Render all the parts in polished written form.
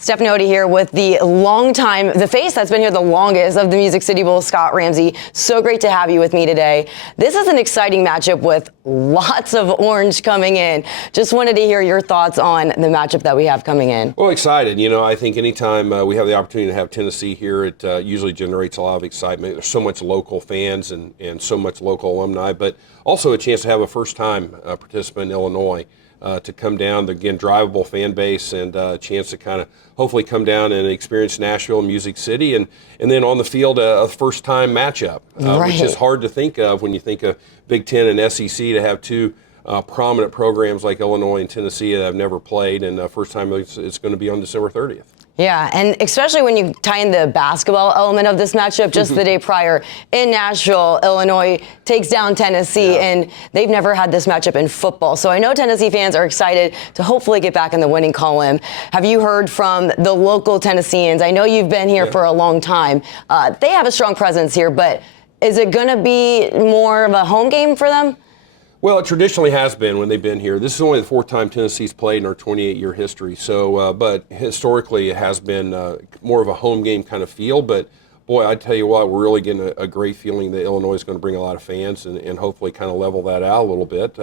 Stefano here with the face that's been here the longest of the Music City Bowl, Scott Ramsey. So great to have you with me today. This is an exciting matchup with lots of orange coming in. Just wanted to hear your thoughts on the matchup that we have coming in. Well, excited. I think anytime we have the opportunity to have Tennessee here, it usually generates a lot of excitement. There's so much local fans and so much local alumni, but also a chance to have a first-time participant in Illinois. To come down, again, drivable fan base, and a chance to kind of hopefully come down and experience Nashville, Music City, and then on the field a first-time matchup, which is hard to think of when you think of Big Ten and SEC, to have two prominent programs like Illinois and Tennessee that have never played, and first time it's going to be on December 30th. Yeah, and especially when you tie in the basketball element of this matchup, just the day prior in Nashville, Illinois takes down Tennessee, and they've never had this matchup in football. So I know Tennessee fans are excited to hopefully get back in the winning column. Have you heard from the local Tennesseans? I know you've been here for a long time. They have a strong presence here, but is it going to be more of a home game for them? Well, it traditionally has been when they've been here. This is only the fourth time Tennessee's played in our 28-year history. So, but historically, it has been more of a home game kind of feel. But boy, I tell you what, we're really getting a great feeling that Illinois is going to bring a lot of fans and hopefully kind of level that out a little bit.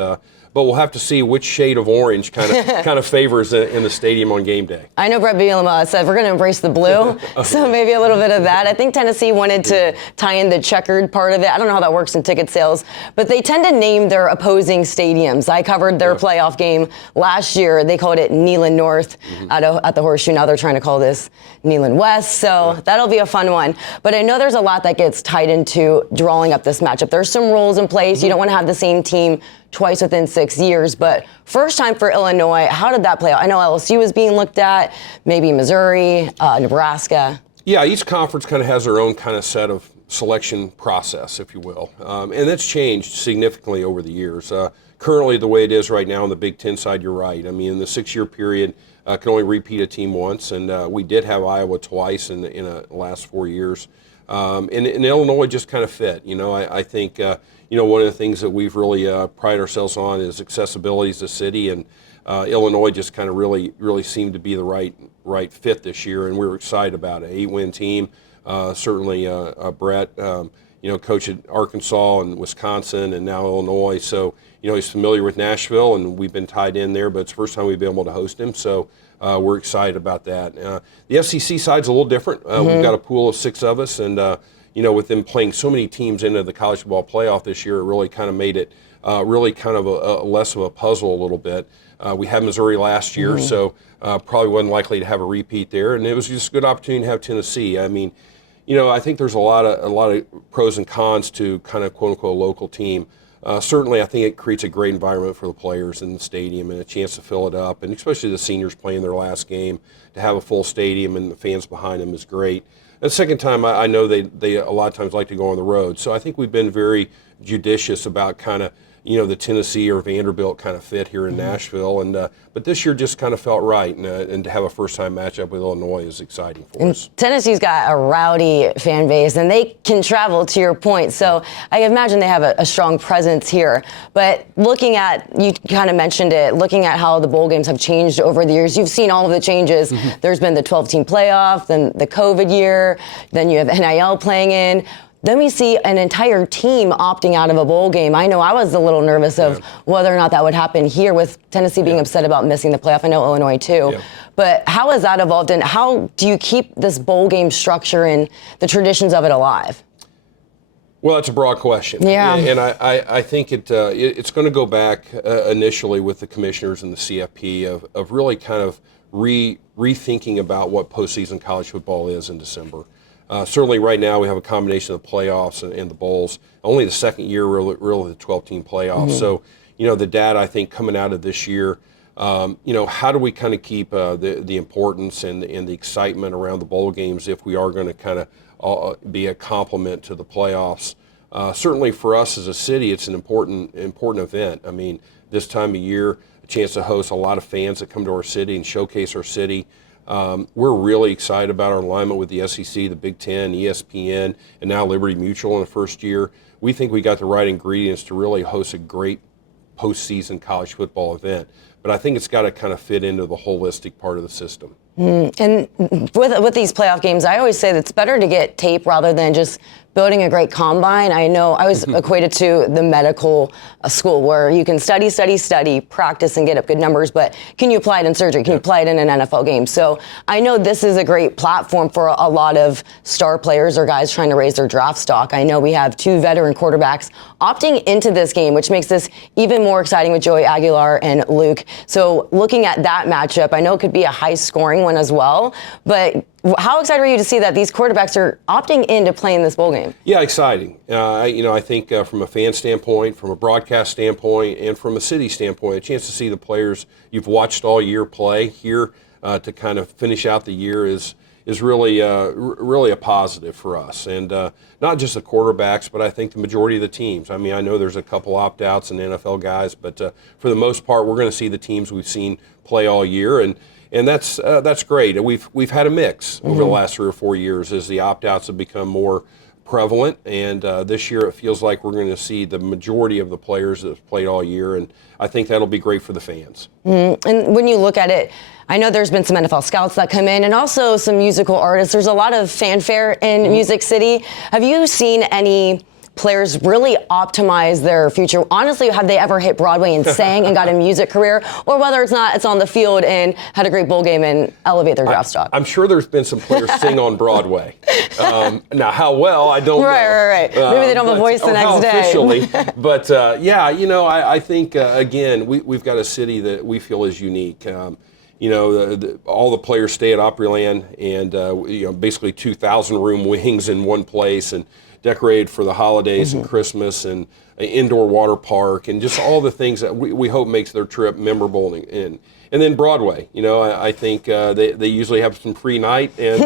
But we'll have to see which shade of orange kind of favors in the stadium on game day. I know Bret Bielema said we're going to embrace the blue, so maybe a little bit of that. I think Tennessee wanted to tie in the checkered part of it. I don't know how that works in ticket sales, but they tend to name their opposing stadiums. I covered their playoff game last year. They called it Neyland North at the Horseshoe. Now they're trying to call this Neyland West, so that'll be a fun one. But I know there's a lot that gets tied into drawing up this matchup. There's some rules in place. You don't want to have the same team twice within 6 years, but first time for Illinois, how did that play out? I know LSU is being looked at, maybe Missouri, Nebraska. Yeah, each conference kind of has their own kind of set of selection process, if you will, and that's changed significantly over the years. Currently, the way it is right now on the Big Ten side, you're right. I mean, in the 6-year period, can only repeat a team once, and we did have Iowa twice in the last 4 years. And Illinois just kind of fit. I think one of the things that we've really pride ourselves on is accessibility as a city, and Illinois just kind of really seemed to be the right fit this year, and we were excited about it. 8-win team, certainly Bret, coach at Arkansas and Wisconsin, and now Illinois. So he's familiar with Nashville, and we've been tied in there, but it's the first time we've been able to host him. So we're excited about that. The SEC side's a little different. We've got a pool of 6 of us, and with them playing so many teams into the college football playoff this year, it really kind of made it really kind of a less of a puzzle a little bit. We had Missouri last year, so probably wasn't likely to have a repeat there, and it was just a good opportunity to have Tennessee. I mean, I think there's a lot of pros and cons to kind of quote unquote local team. Certainly, I think it creates a great environment for the players in the stadium and a chance to fill it up, and especially the seniors playing their last game, to have a full stadium and the fans behind them is great. And the second time, I know they a lot of times like to go on the road, so I think we've been very judicious about kind of the Tennessee or Vanderbilt kind of fit here in Nashville, and but this year just kind of felt right, and to have a first-time matchup with Illinois is exciting for us. Tennessee's got a rowdy fan base, and they can travel, to your point, so I imagine they have a strong presence here. But looking at, you kind of mentioned it, looking at how the bowl games have changed over the years, you've seen all of the changes. There's been the 12-team playoff, then the COVID year, then you have NIL playing in. Then we see an entire team opting out of a bowl game. I know I was a little nervous of whether or not that would happen here, with Tennessee being upset about missing the playoff. I know Illinois too. But how has that evolved, and how do you keep this bowl game structure and the traditions of it alive? Well, it's a broad question. And I think it's going to go back initially with the commissioners and the CFP of really kind of rethinking about what postseason college football is in December. Certainly right now we have a combination of the playoffs and the bowls. Only the second year really the 12-team playoffs. So, the data, I think, coming out of this year, how do we kind of keep the importance and the excitement around the bowl games if we are going to kind of be a complement to the playoffs? Certainly for us as a city, it's an important event. I mean, this time of year, a chance to host a lot of fans that come to our city and showcase our city. We're really excited about our alignment with the SEC, the Big Ten, ESPN, and now Liberty Mutual in the first year. We think we got the right ingredients to really host a great postseason college football event. But I think it's got to kind of fit into the holistic part of the system. And with these playoff games, I always say that it's better to get tape rather than just building a great combine. I know I was equated to the medical school where you can study, practice, and get up good numbers, but can you apply it in surgery? Can you apply it in an NFL game? So I know this is a great platform for a lot of star players or guys trying to raise their draft stock. I know we have 2 veteran quarterbacks opting into this game, which makes this even more exciting with Joey Aguilar and Luke. So looking at that matchup, I know it could be a high-scoring one as well, but how excited are you to see that these quarterbacks are opting in to play in this bowl game? Yeah, exciting. I think from a fan standpoint, from a broadcast standpoint, and from a city standpoint, a chance to see the players you've watched all year play here to kind of finish out the year is really a positive for us. And not just the quarterbacks, but I think the majority of the teams. I mean, I know there's a couple opt-outs and NFL guys, but for the most part, we're going to see the teams we've seen play all year. And that's great. We've had a mix over the last 3 or 4 years as the opt-outs have become more prevalent, and this year it feels like we're going to see the majority of the players that have played all year, and I think that'll be great for the fans. And when you look at it, I know there's been some NFL scouts that come in and also some musical artists. There's a lot of fanfare in Music City. Have you seen any players really optimize their future? Honestly, have they ever hit Broadway and sang and got a music career? Or whether it's not, it's on the field and had a great bowl game and elevate their draft stock? I'm sure there's been some players sing on Broadway. Now, how well, I don't know. Right. Maybe they don't have a voice the next day. Officially. But, I think, again, we've got a city that we feel is unique. All the players stay at Opryland and, basically 2,000 room wings in one place and decorated for the holidays and Christmas and an indoor water park and just all the things that we hope makes their trip memorable. And then Broadway, I think they usually have some free night, and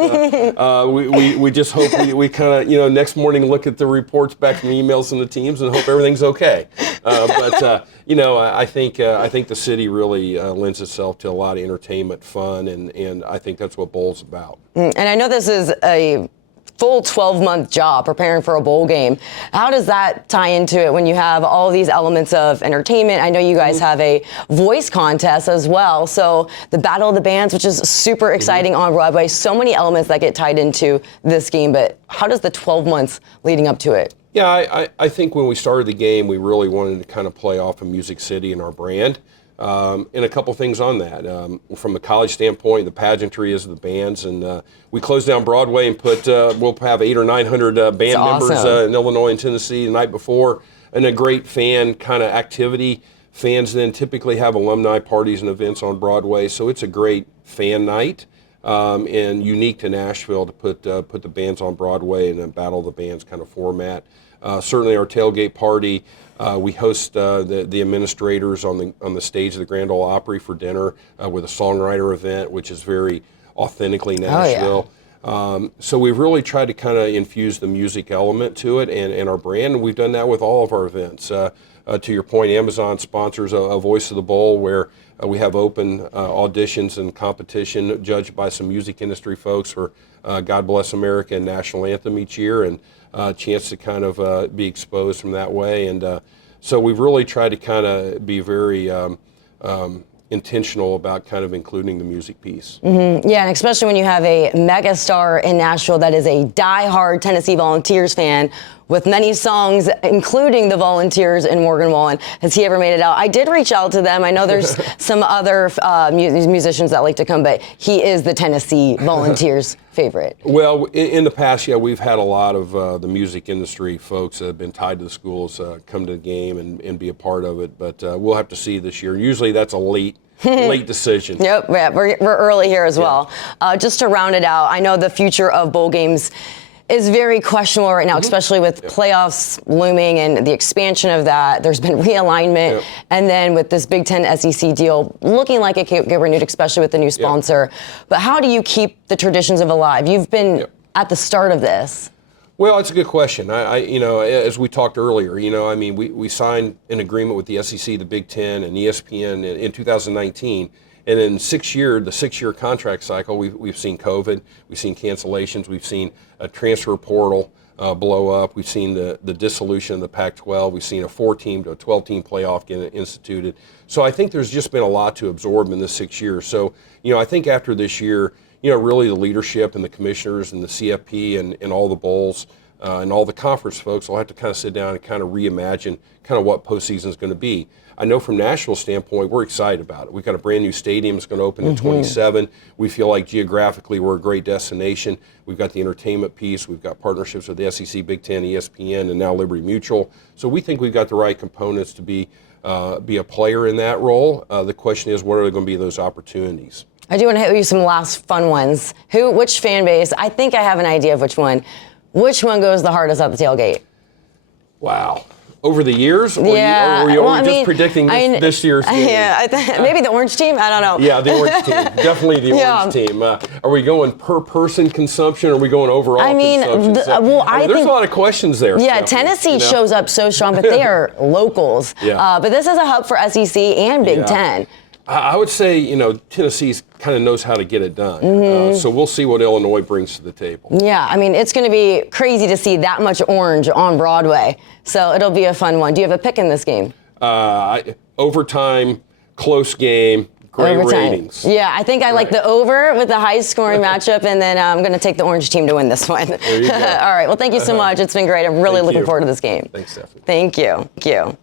we just hope we kind of, next morning look at the reports back from the emails from the teams and hope everything's okay. I think the city really lends itself to a lot of entertainment, fun, and I think that's what bowl's about. And I know this is a full 12-month job preparing for a bowl game. How does that tie into it when you have all these elements of entertainment? I know you guys have a voice contest as well. So the Battle of the Bands, which is super exciting on Broadway. So many elements that get tied into this game. But how does the 12 months leading up to it? Yeah, I think when we started the game, we really wanted to kind of play off of Music City and our brand. And a couple things on that. From a college standpoint, the pageantry is the bands, and we closed down Broadway and we'll have 800 or 900 band members in Illinois and Tennessee the night before, and a great fan kind of activity. Fans then typically have alumni parties and events on Broadway, so it's a great fan night, and unique to Nashville to put the bands on Broadway in a Battle of the Bands kind of format. Certainly our tailgate party. We host the administrators on the stage of the Grand Ole Opry for dinner with a songwriter event, which is very authentically Nashville. So we've really tried to kind of infuse the music element to it and our brand, and we've done that with all of our events. To your point, Amazon sponsors a Voice of the Bowl where we have open auditions and competition judged by some music industry folks for God Bless America and National Anthem each year, and a chance to kind of be exposed from that way. And so we've really tried to kind of be very intentional about kind of including the music piece. Yeah, and especially when you have a mega star in Nashville that is a diehard Tennessee Volunteers fan with many songs, including the Volunteers in Morgan Wallen. Has he ever made it out? I did reach out to them. I know there's some other musicians that like to come, but he is the Tennessee Volunteers favorite. Well, in the past, we've had a lot of the music industry folks that have been tied to the schools come to the game and be a part of it, but we'll have to see this year. Usually that's a late decision. Yep, we're early here as well. Just to round it out, I know the future of bowl games is very questionable right now, especially with playoffs looming and the expansion of that. There's been realignment, and then with this Big Ten SEC deal looking like it could get renewed, especially with the new sponsor. But how do you keep the traditions alive? You've been at the start of this. Well, it's a good question. As we talked earlier, we signed an agreement with the SEC, the Big Ten, and ESPN in 2019. And in the 6-year contract cycle, we've seen COVID, we've seen cancellations, we've seen a transfer portal, blow up. We've seen the dissolution of the Pac-12. We've seen a 4-team to a 12-team playoff get instituted. So I think there's just been a lot to absorb in this 6 years. So, I think after this year, really the leadership and the commissioners and the CFP and all the bowls and all the conference folks will have to kind of sit down and kind of reimagine kind of what postseason is going to be. I know from Nashville standpoint, we're excited about it. We've got a brand new stadium that's going to open in 27. We feel like geographically we're a great destination. We've got the entertainment piece. We've got partnerships with the SEC, Big Ten, ESPN, and now Liberty Mutual. So we think we've got the right components to be a player in that role. The question is, what are going to be those opportunities? I do want to hit you some last fun ones. Which fan base? I think I have an idea of which one. Which one goes the hardest at the tailgate? Wow. Over the years? Or Yeah. Or were you just predicting this year's game? Yeah, maybe the orange team? I don't know. Yeah, the orange team. Definitely the orange team. Are we going per person consumption or are we going overall consumption? There's a lot of questions there. Yeah, Stephanie, Tennessee shows up so strong, but they are locals. Yeah. But this is a hub for SEC and Big Ten. I would say, Tennessee kind of knows how to get it done. So we'll see what Illinois brings to the table. Yeah, it's going to be crazy to see that much orange on Broadway. So it'll be a fun one. Do you have a pick in this game? Overtime, close game, great ratings. Yeah, I think I like the over with the high-scoring matchup, and then I'm going to take the orange team to win this one. There you go. All right, well, thank you so much. It's been great. I'm really looking forward to this game. Thanks, Stephanie. Thank you. Thank you.